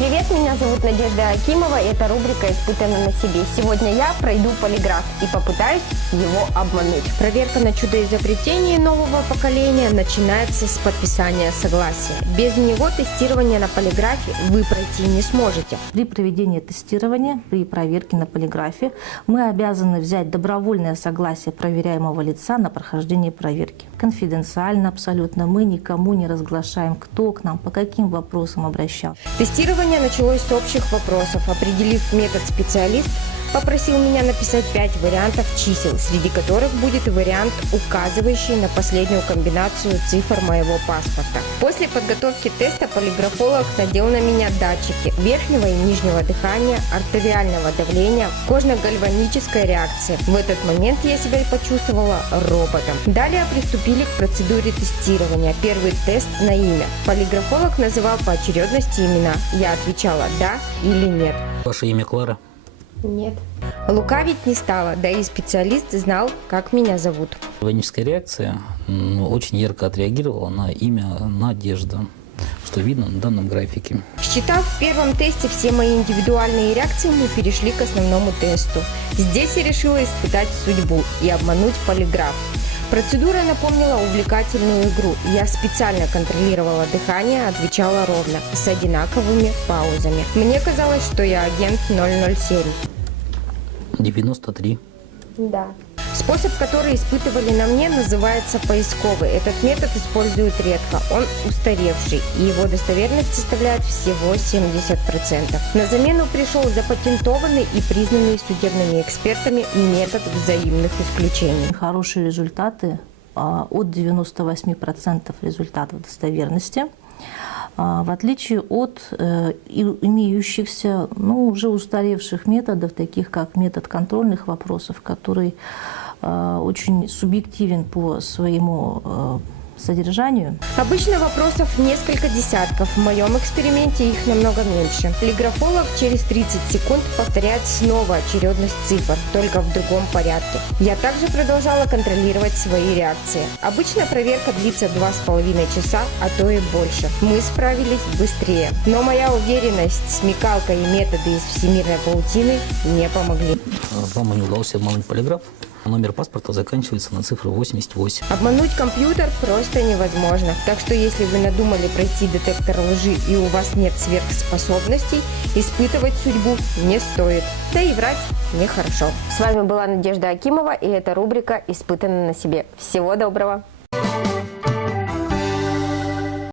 привет, меня зовут Надежда Акимова, и это рубрика «Испытано на себе». Сегодня я пройду полиграф и попытаюсь его обмануть. Проверка на чудо-изобретение нового поколения начинается с подписания согласия. Без него тестирование на полиграфе вы пройти не сможете. При проведении тестирования, при проверке на полиграфе мы обязаны взять добровольное согласие проверяемого лица на прохождение проверки. Конфиденциально абсолютно, мы никому не разглашаем, кто к нам, по каким вопросам обращался. Тестирование началось с общих вопросов. Определив метод, специалист попросил меня написать 5 вариантов чисел, среди которых будет вариант, указывающий на последнюю комбинацию цифр моего паспорта. После подготовки теста полиграфолог надел на меня датчики верхнего и нижнего дыхания, артериального давления, кожно-гальванической реакции. В этот момент я себя почувствовала роботом. Далее приступили к процедуре тестирования. Первый тест на имя. Полиграфолог называл по очередности имена. Я отвечала «да» или «нет». Ваше имя Клара? Нет. Лукавить не стала, да и специалист знал, как меня зовут. Гальваническая реакция очень ярко отреагировала на имя Надежда, что видно на данном графике. Считав в первом тесте все мои индивидуальные реакции, мы перешли к основному тесту. Здесь я решила испытать судьбу и обмануть полиграф. Процедура напомнила увлекательную игру. Я специально контролировала дыхание, отвечала ровно, с одинаковыми паузами. Мне казалось, что я агент 007. 93. Да. Способ, который испытывали на мне, называется поисковый. Этот метод используют редко. Он устаревший, и его достоверность составляет всего 70%. На замену пришел запатентованный и признанный судебными экспертами метод взаимных исключений. Хорошие результаты, от 98% результатов достоверности, в отличие от имеющихся, уже устаревших методов, таких как метод контрольных вопросов, который очень субъективен по своему содержанию. Обычно вопросов несколько десятков. В моем эксперименте их намного меньше. Полиграфолог через 30 секунд повторяет снова очередность цифр, только в другом порядке. Я также продолжала контролировать свои реакции. Обычно проверка длится 2,5 часа, а то и больше. Мы справились быстрее. Но моя уверенность, смекалка и методы из всемирной паутины не помогли. Вам не удалось обмануть полиграф? Номер паспорта заканчивается на цифру 88. Обмануть компьютер просто невозможно. Так что если вы надумали пройти детектор лжи и у вас нет сверхспособностей, испытывать судьбу не стоит. Да и врать нехорошо. С вами была Надежда Акимова, и эта рубрика «Испытано на себе». Всего доброго!